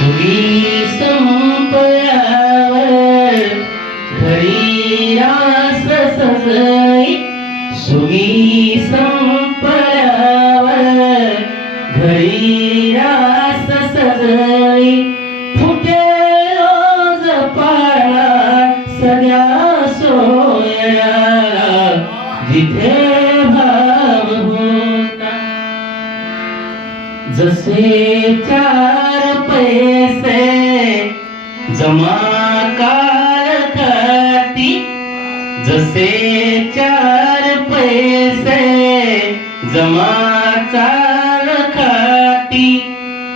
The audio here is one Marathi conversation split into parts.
सुगी संपल्यावर घरी रास सजई, सुगी संपल्यावर घरी रास सजई, फुटे रोज पाळणा सगळ्या सोयऱ्याला जिथे भाव होता. जसे चार पैसे जमा काळखाती, जसे चार पैसे जमा काळखाती,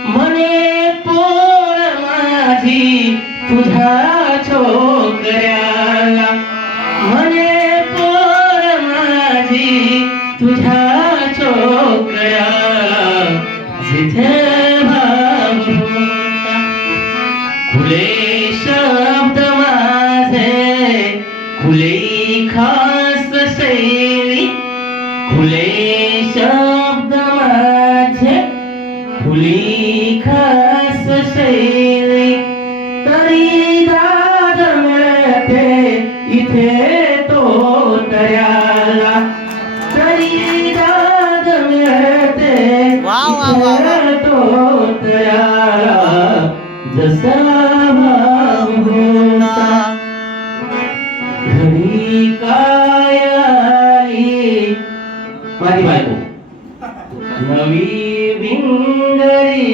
म्हणे पोर माझी तुझ्या छोकऱ्याला, म्हणे पोर माझी तुझ्या छोकऱ्याला जिथे भाव होता. खुले शब्द माझे खुले खास शैली, खुले शब्द माझे खुली खास शैली, तरी दाद मिळते इथे तो तयाला, तरी दाद मिळते इथे तो तयाला जसा भाव होता. घरी काय आली माझी बायको नवी भिंगरी,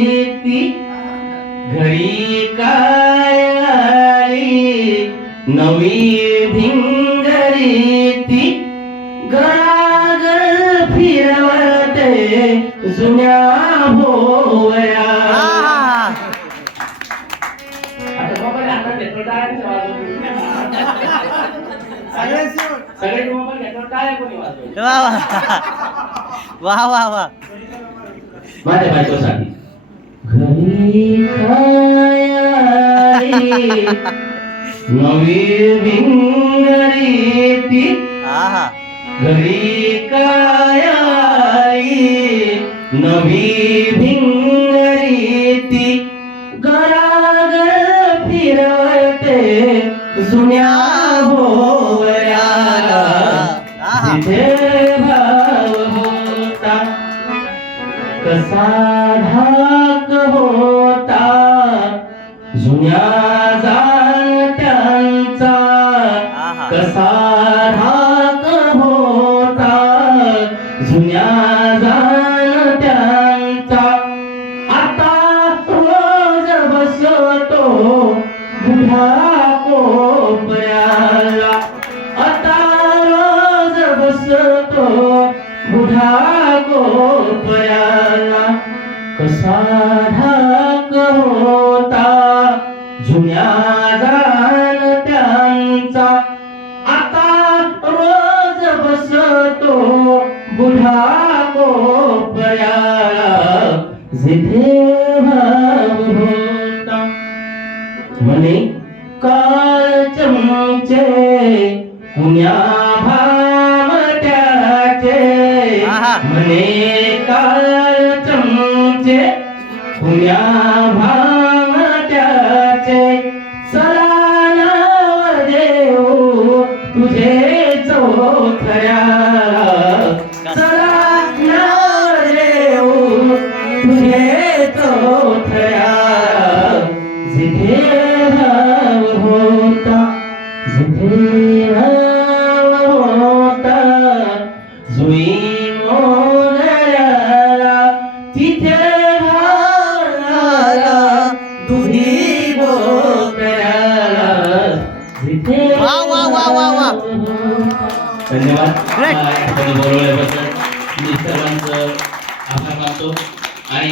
घरी काय आली नवी भिंगरी, घराघर फिरवते जुन्या भोवया. सगळे मोबाईल घेतल्यावर टाळ्या कोणी वाजवल्या? वा वा वा. माझ्या बायकोसाठी घरी काय आली नवी भिंगरी, घरी काय आली नवी भिंगरी, घराघर फिरवते जुन्या भोवऱ्याला जिथे भाव होता. कसा धाक होता जुन्या जाणत्यांचा, कसा धाक होता जुन्या जाणत्यांचा, आता रोज बसतो बुढा कोपऱ्याला, आता रोज बसतो बुढा कोपऱ्याला. कसा धाक होता जुन्या जाणत्यांचा, आता रोज बसतो बुढा कोपऱ्याला जिथे भाव होता. म्हणे काळ चमचे कुण्या भामट्याचे, म्हणे काळ चमचे कुण्या भामट्याचे, सरानावर देऊ तुझे चौथऱ्याला, सरानावर देऊ तुझे चौथऱ्याला जिथे भाव होता, जिथे भाव होता जुई मोगऱ्याला, तिथे भावला दुधी बोकऱ्याला जिथे. वा वा वा वा वा. धन्यवाद. बोलवल्याबद्दल मी सर्वांचं आभार मानतो.